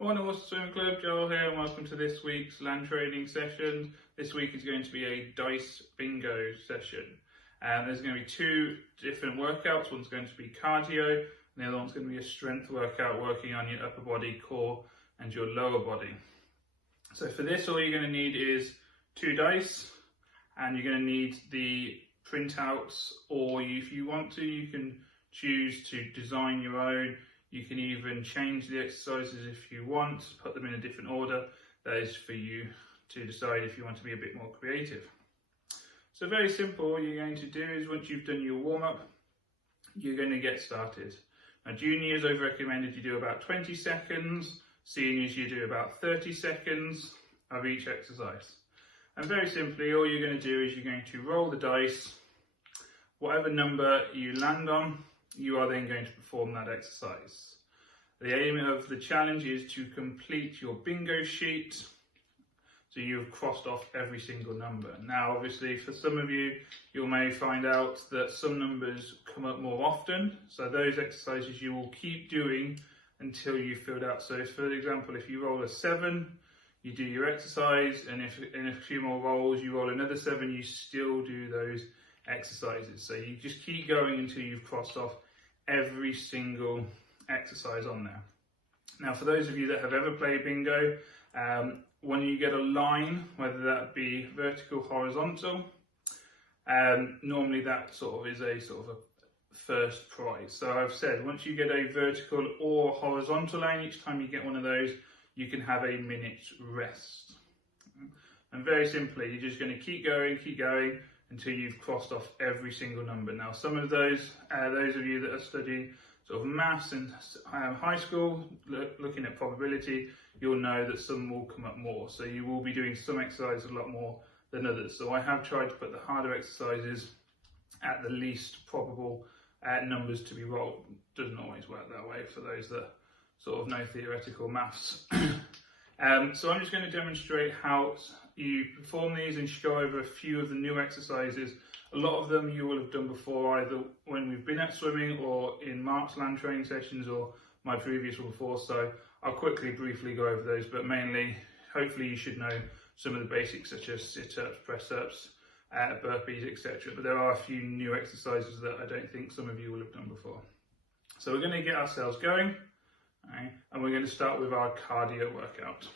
Morning, Worcester Swimming Club. Joel here, and welcome to this week's land training session. This week is going to be a dice bingo session. There's going to be two different workouts. One's going to be cardio, and the other one's going to be a strength workout working on your upper body, core, and your lower body. So for this, all you're going to need is 2 dice, and you're going to need the printouts, or if you want to, you can choose to design your own. You can even change the exercises if you want, put them in a different order. That is for you to decide if you want to be a bit more creative. So very simple, all you're going to do is once you've done your warm-up, you're going to get started. Now juniors, I've recommended you do about 20 seconds. Seniors, you do about 30 seconds of each exercise. And very simply, all you're going to do is you're going to roll the dice. Whatever number you land on, you are then going to perform that exercise. The aim of the challenge is to complete your bingo sheet, so you've crossed off every single number. Now obviously for some of you, you may find out that some numbers come up more often, so those exercises you will keep doing until you've filled out. So for example, if you roll a 7, you do your exercise, and if in a few more rolls you roll another 7, you still do those exercises. So you just keep going until you've crossed off every single exercise on there. Now for those of you that have ever played bingo, when you get a line, whether that be vertical, horizontal, normally that is a first prize. So I've said once you get a vertical or horizontal line, each time you get one of those, you can have a minute's rest. And very simply, you're just going to keep going until you've crossed off every single number. Now some of those of you that are studying maths in high school, looking at probability, you'll know that some will come up more. So you will be doing some exercises a lot more than others. So I have tried to put the harder exercises at the least probable numbers to be rolled. Doesn't always work that way for those that know theoretical maths. So I'm just going to demonstrate how you perform these and go over a few of the new exercises. A lot of them you will have done before, either when we've been at swimming or in Mark's land training sessions or my previous one before. So I'll briefly go over those, but mainly, hopefully you should know some of the basics such as sit-ups, press-ups, burpees, etc. But there are a few new exercises that I don't think some of you will have done before. So we're going to get ourselves going. Okay, and we're going to start with our cardio workout.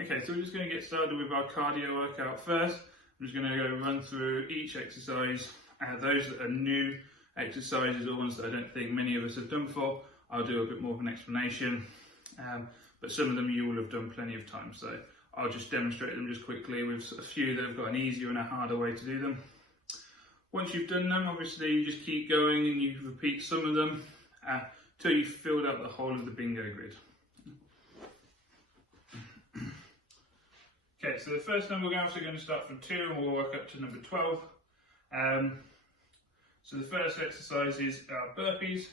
Okay, so we're just going to get started with our cardio workout first. I'm just going to go run through each exercise. Those that are new exercises or ones that I don't think many of us have done before, I'll do a bit more of an explanation. But some of them you will have done plenty of times, so I'll just demonstrate them just quickly with a few that have got an easier and a harder way to do them. Once you've done them, obviously you just keep going and you repeat some of them till you've filled up the whole of the bingo grid. Okay, so the first number we're also going to start from 2 and we'll work up to number 12. So the first exercise is burpees.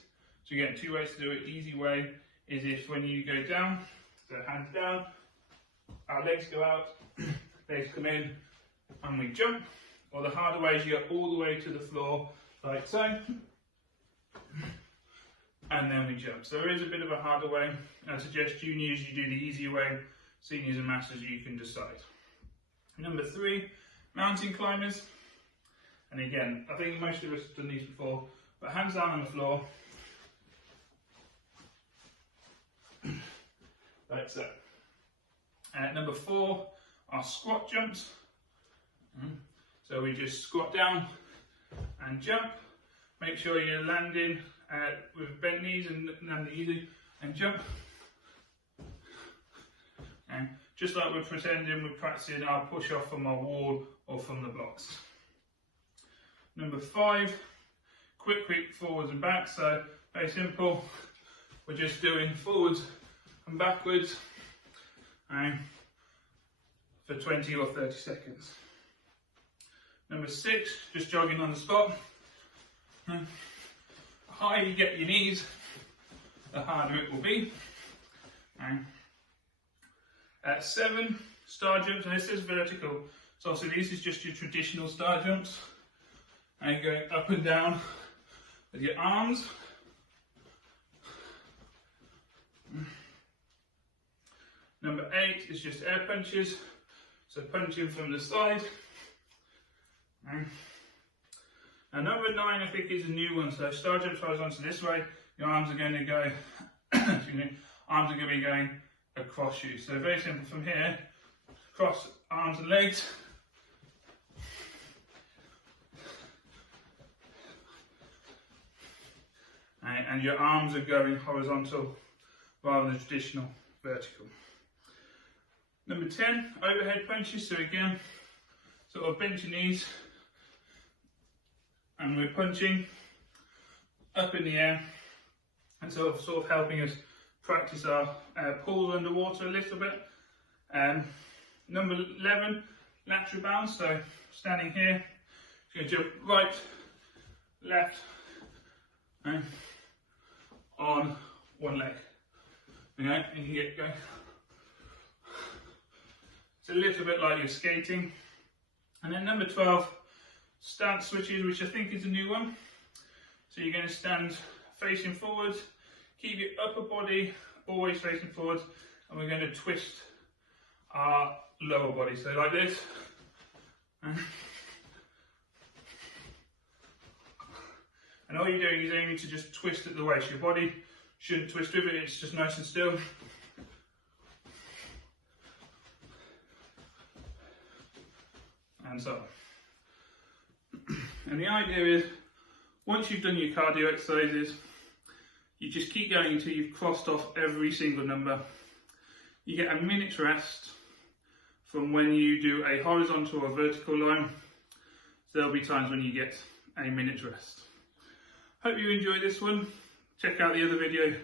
So again, 2 ways to do it. Easy way is if when you go down, so hands down, our legs go out, legs come in, and we jump. Or the harder way is you go all the way to the floor, like so. And then we jump. So there is a bit of a harder way. I suggest juniors you do the easier way, seniors and masters you can decide. Number 3, mountain climbers. And again, I think most of us have done these before, but hands down on the floor, like so. Number 4 are squat jumps. So we just squat down and jump. Make sure you're landing with bent knees and landing easy, and jump. And just like we're pretending we're practicing our push off from our wall or from the blocks. Number 5, quick forwards and backs. So very simple. We're just doing forwards and backwards for 20 or 30 seconds. Number 6, just jogging on the spot. The higher you get your knees, the harder it will be. 7, star jumps, and this is vertical. So obviously this is just your traditional star jumps. And going up and down with your arms. 8 is just air punches, so punching from the side. And number 9 I think is a new one, so star jump horizontal this way, your arms are going to go, excuse me, arms are going to be going across you. So very simple from here, cross arms and legs. And your arms are going horizontal rather than traditional vertical. Number 10, overhead punches. So again, sort of bend your knees and we're punching up in the air and sort of helping us practice our pulls underwater a little bit. Number 11, lateral bounce. So standing here, you're going to jump right, left, and on one leg. Okay, and you get going. It's a little bit like you're skating. And then number 12, stance switches, which I think is a new one. So you're going to stand facing forwards, keep your upper body always facing forwards, and we're going to twist our lower body. So like this. And all you're doing is aiming to just twist at the waist. Your body shouldn't twist with it, it's just nice and still. And so on. And the idea is, once you've done your cardio exercises, you just keep going until you've crossed off every single number. You get a minute's rest from when you do a horizontal or vertical line. So there'll be times when you get a minute's rest. Hope you enjoyed this one. Check out the other video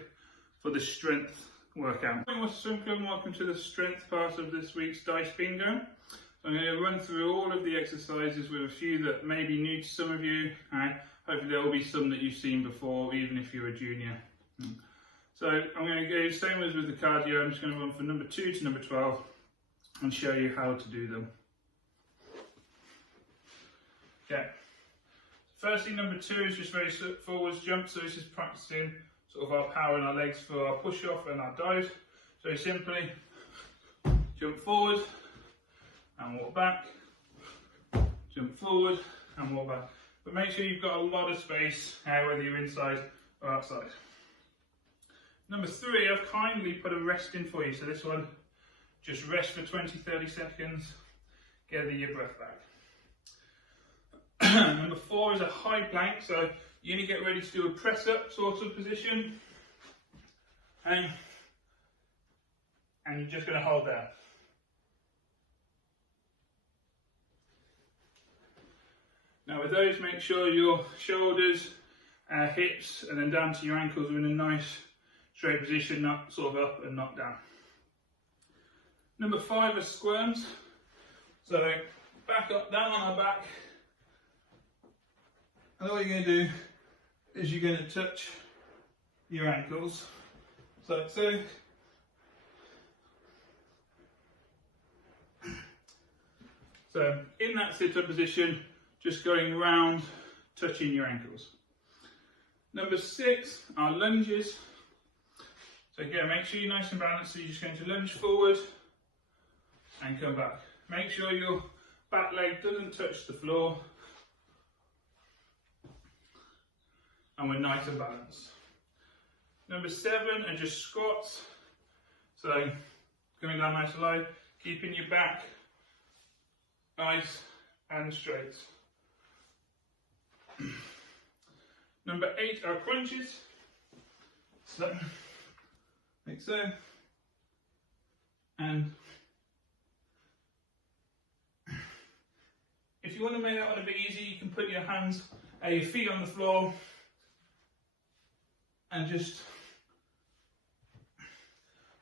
for the strength workout. Welcome to the strength part of this week's Dice Bingo. I'm going to run through all of the exercises with a few that may be new to some of you. Hopefully there will be some that you've seen before, even if you're a junior. So I'm going to go same as with the cardio. I'm just going to run from number 2 to number 12 and show you how to do them. Okay. Firstly, number 2 is just very forwards jump. So this is practicing sort of our power in our legs for our push off and our dive. So simply jump forward and walk back, jump forward and walk back. But make sure you've got a lot of space, whether you're inside or outside. Number 3, I've kindly put a rest in for you. So this one, just rest for 20-30 seconds, gather your breath back. Number 4 is a high plank, so you're going to get ready to do a press up sort of position. And you're just going to hold there. Now with those, make sure your shoulders, hips, and then down to your ankles are in a nice straight position, not sort of up and not down. Number 5 are squirms. So back up, down on our back. And all you're going to do is you're going to touch your ankles. So in that sit-up position, just going around, touching your ankles. Number 6 are lunges. So again, make sure you're nice and balanced. So you're just going to lunge forward and come back. Make sure your back leg doesn't touch the floor. And we're nice and balanced. Number 7 are just squats. So coming down nice and low, keeping your back nice and straight. Number 8 are crunches. So, like so. And if you want to make that one a bit easy, you can put your hands, your feet on the floor and just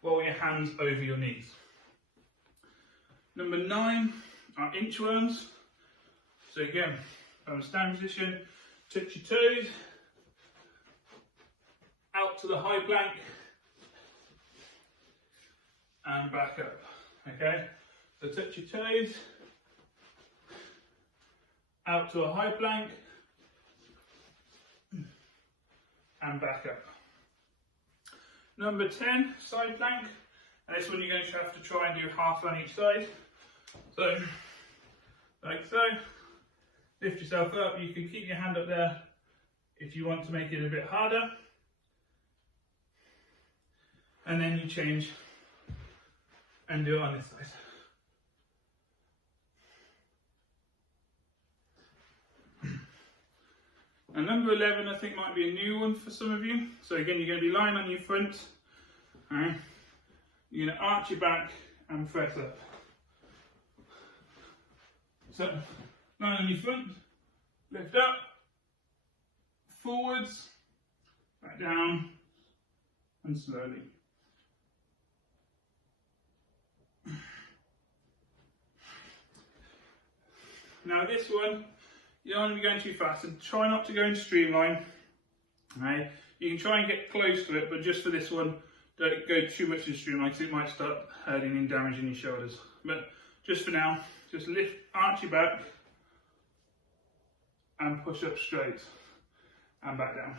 roll your hands over your knees. Number 9 are inchworms. So again, from a stand position, touch your toes, out to the high plank, and back up. Okay, so touch your toes, out to a high plank, and back up. Number 10, side plank. And this one you're going to have to try and do half on each side. So, like so. Lift yourself up. You can keep your hand up there if you want to make it a bit harder. And then you change and do it on this side. And number 11 I think might be a new one for some of you. So again, you're going to be lying on your front. Alright. You're going to arch your back and press up. So, lying on your front, lift up, forwards, back down, and slowly. Now this one, you don't want to be going too fast, and try not to go into streamline. Right? You can try and get close to it, but just for this one, don't go too much in streamline because it might start hurting and damaging your shoulders. But just for now, just lift, arch your back, and push up straight, and back down.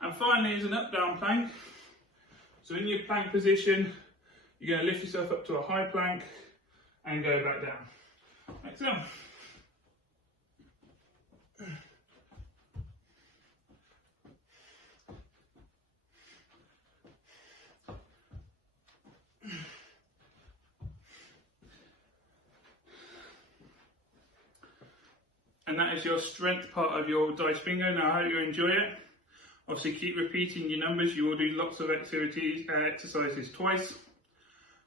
And finally is an up-down plank. So in your plank position, you're going to lift yourself up to a high plank, and go back down. Like so. And that is your strength part of your dice bingo. Now I hope you enjoy it. Obviously keep repeating your numbers. You will do lots of activities and exercises twice.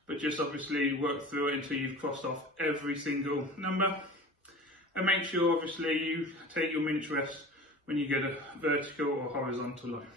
But just obviously work through it until you've crossed off every single number. And make sure obviously you take your minute rest when you get a vertical or horizontal line.